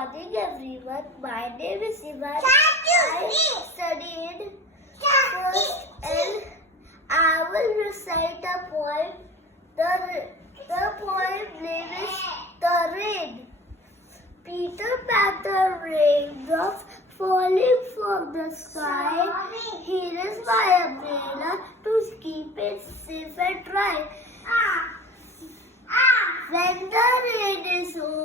morning, everyone. My name is Evaan. I studied first and I will recite a poem. The poem name is The Rain. Peter patter raindrops falling from the sky. Here is my umbrella to keep it safe and dry. When the rain is over,